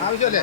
ആവശ്യമല്ലേ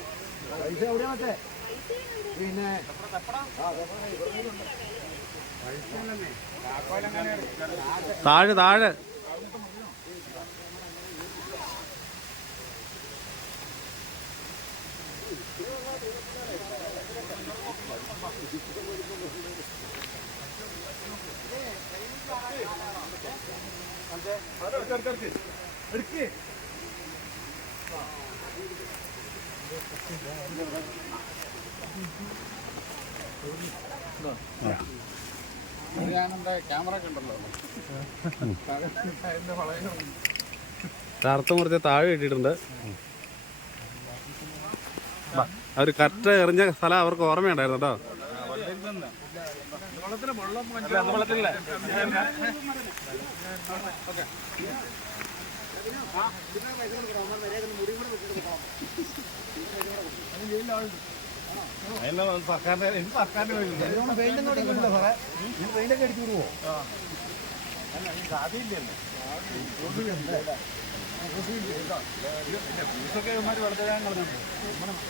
പൈസ എവിടെയാ പിന്നെ താഴെ താഴെ. ഞാനെന്താ കറുത്ത മുറിച്ച് താഴെ ഇട്ടിട്ടുണ്ട്. അവർ കറക്റ്റ് എറിഞ്ഞ സ്ഥലം അവർക്ക് ഓർമ്മയുണ്ടായിരുന്നു കേട്ടോ. സർക്കാരിന്റെ എനിക്ക് സർക്കാരിന്റെ പെയിന്റ് അടിക്കുന്നുണ്ടോ സാറേ പെയിന്റ് ഒക്കെ അടിച്ചു വിടുവോ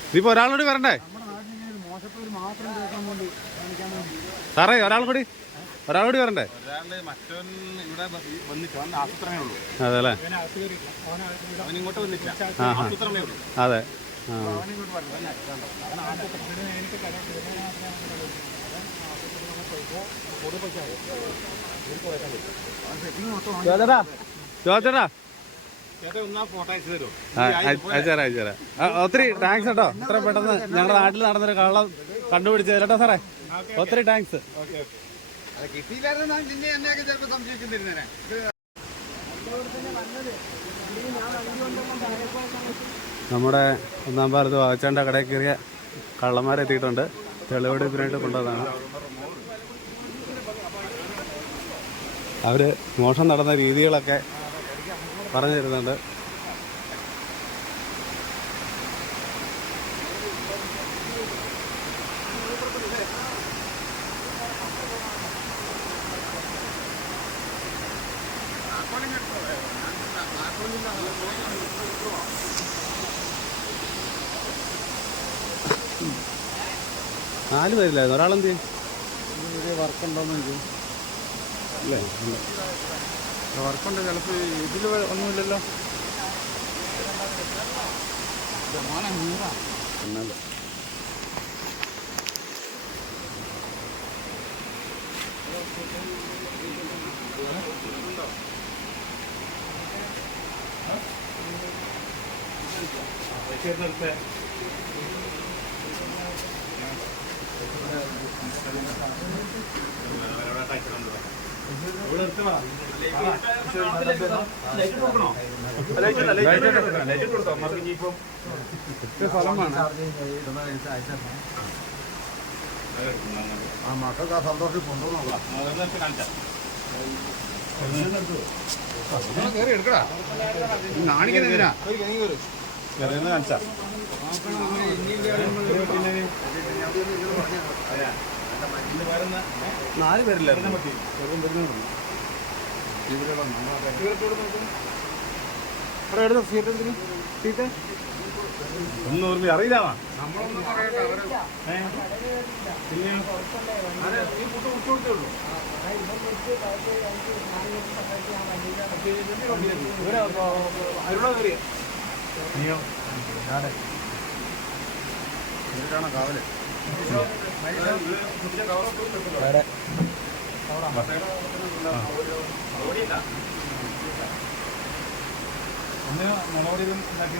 ഇനിയിപ്പോ ഒരാളോട് വരണ്ടേ സാറേ ഒരാൾ മോശപ്പേര് ഒരാൾ കൂടി വരണ്ടേ? ഉള്ളൂ. അതെ. അയച്ചുതരാം അയച്ചുതരാം ഒത്തിരി താങ്ക്സ് കേട്ടോ. ഇത്ര പെട്ടെന്ന് ഞങ്ങളുടെ നാട്ടിൽ നടന്നൊരു കള്ളം കണ്ടുപിടിച്ചത് കേട്ടോ സാറേ ഒത്തിരി താങ്ക്സ് നമ്മുടെ ഒന്നാം ഭാരത് വാച്ചാണ്ട കടയിൽ കയറിയ കള്ളന്മാരെത്തിയിട്ടുണ്ട് തെളിവെടുപ്പിനായിട്ട് കൊണ്ടുവന്നതാണ്. അവർ മോഷണം നടന്ന രീതികളൊക്കെ പറഞ്ഞു തരുന്നുണ്ട് നാല് പേരില്ലായിരുന്നു. ഒരാളെന്ത് വർക്ക് ഉണ്ടോന്ന് ചോദിക്കും. വർക്കുണ്ട്. ചിലപ്പോൾ ഇതിൽ ഒന്നുമില്ലല്ലോ. നൂറാ. സ്ഥലമാണ് ആ മക്കൾക്ക് ആ സന്തോഷം. കൊണ്ടുവന്നോളാം കയറി എടുക്കടാ കാണിക്കുന്നില്ല കാണിച്ചാ. നാല് പേരില്ലായിരുന്നു. ഒന്നും ഓർമ്മ അറിയില്ല നമ്മളൊന്നും പറയട്ടെ അവർ ഈ ഫുഡ് കുടിച്ചോളൂ കാവൽ? ഒന്ന് നടപടിയിലും ഉണ്ടാക്കി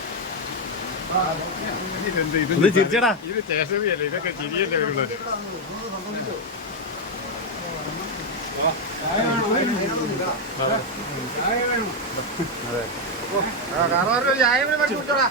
ഒന്ന് ചിരിച്ചടാ. ഇത് സ്റ്റേഷനറിയല്ലേ ഇതൊക്കെ ചിരിയല്ലേ വരുള്ളത് വേണം. ചായ കുടിച്ചോടാ